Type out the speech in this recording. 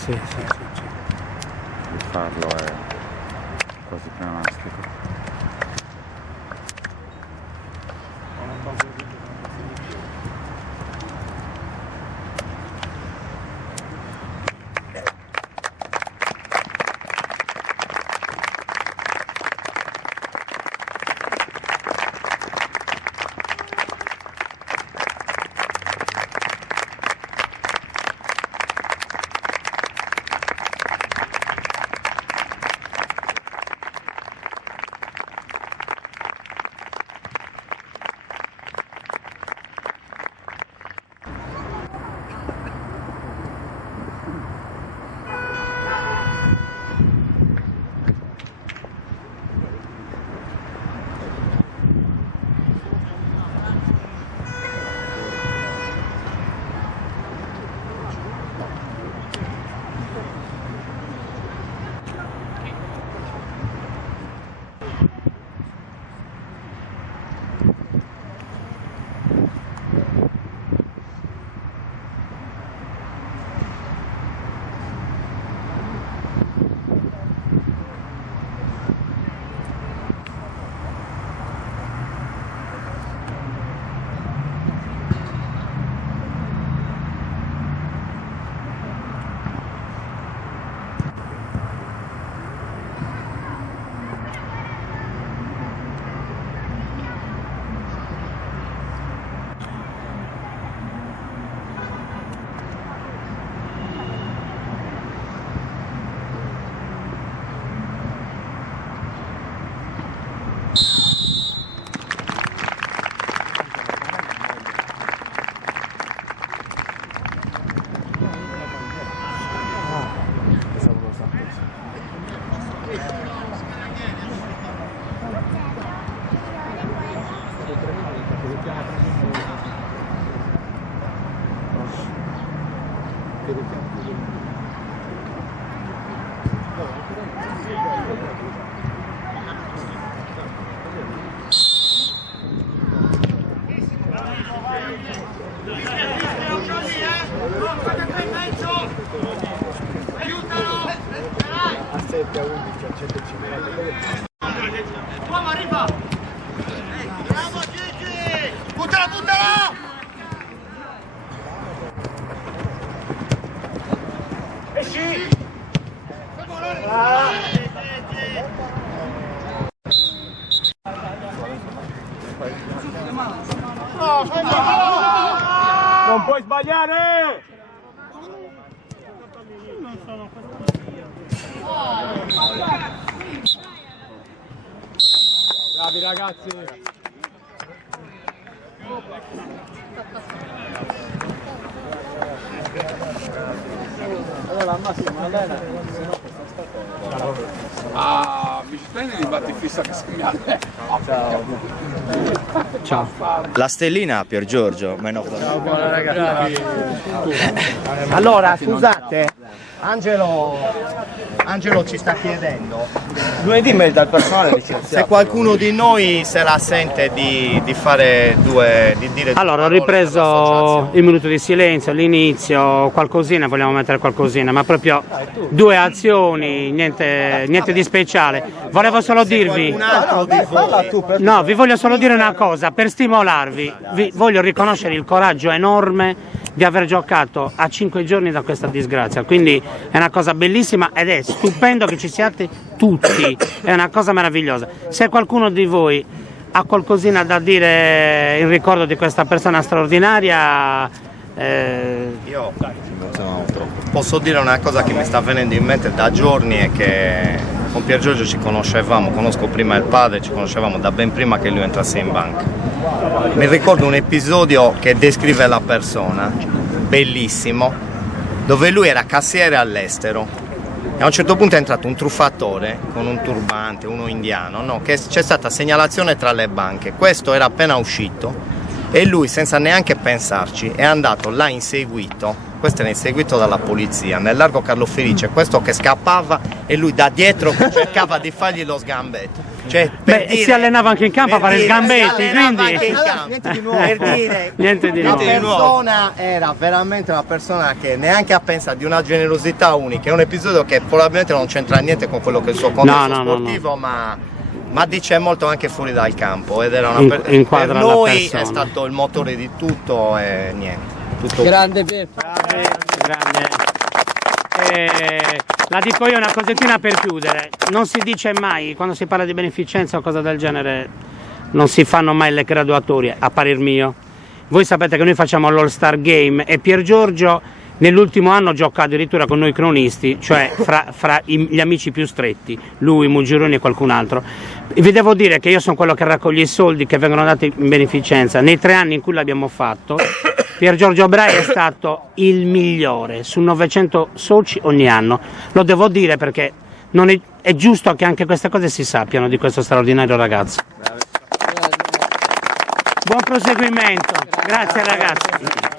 Sì. Il farlo è quasi pneumatico. Uomo arriva! Bravo Gigi! Buttala, buttala! Esci! Non puoi sbagliare! Bravi ragazzi! Ah, mi prendi di battifissa che scambiate. Ciao. La stellina Pier Giorgio, meno Allora, scusate, Angelo ci sta chiedendo lunedì mail dal personale licenziato. se qualcuno di noi se la sente di fare di dire Allora, ho ripreso il minuto di silenzio, l'inizio, qualcosina, vogliamo mettere qualcosina, ma proprio 2 azioni, niente di speciale. Volevo solo dirvi, no, vi voglio solo dire una cosa, per stimolarvi, vi voglio riconoscere il coraggio enorme di aver giocato a 5 giorni da questa disgrazia, quindi è una cosa bellissima ed è stupendo che ci siate tutti, è una cosa meravigliosa. Se qualcuno di voi ha qualcosina da dire in ricordo di questa persona straordinaria, Io posso dire una cosa che mi sta venendo in mente da giorni, è che con Pier Giorgio ci conoscevamo, conosco prima il padre, ci conoscevamo da ben prima che lui entrasse in banca. Mi ricordo un episodio che descrive la persona, bellissimo, dove lui era cassiere all'estero e a un certo punto è entrato un truffatore con un turbante, uno indiano, no? Che c'è stata segnalazione tra le banche, questo era appena uscito e lui senza neanche pensarci è andato là inseguito. Questo era inseguito dalla polizia nel largo Carlo Felice, questo che scappava e lui da dietro cercava di fargli lo sgambetto. Cioè, si allenava anche in campo a fare sgambetti, quindi per dire niente di la nuovo. persona era veramente una persona che neanche a pensare, di una generosità unica. È un episodio che probabilmente non c'entra niente con quello che è il suo contesto sportivo, ma dice molto anche fuori dal campo ed era una per noi è stato il motore di tutto e niente. Grande Beppe. Grande. La dico io una cosettina per chiudere, non si dice mai, quando si parla di beneficenza o cosa del genere, non si fanno mai le graduatorie, a parer mio. Voi sapete che noi facciamo l'All Star Game e Pier Giorgio nell'ultimo anno gioca addirittura con noi cronisti, cioè fra gli amici più stretti, lui, Mugironi e qualcun altro. Vi devo dire che io sono quello che raccoglie i soldi che vengono dati in beneficenza. Nei 3 anni in cui l'abbiamo fatto, Pier Giorgio Brai è stato il migliore su 900 soci ogni anno. Lo devo dire perché è giusto che anche queste cose si sappiano di questo straordinario ragazzo. Buon proseguimento, grazie ragazzi.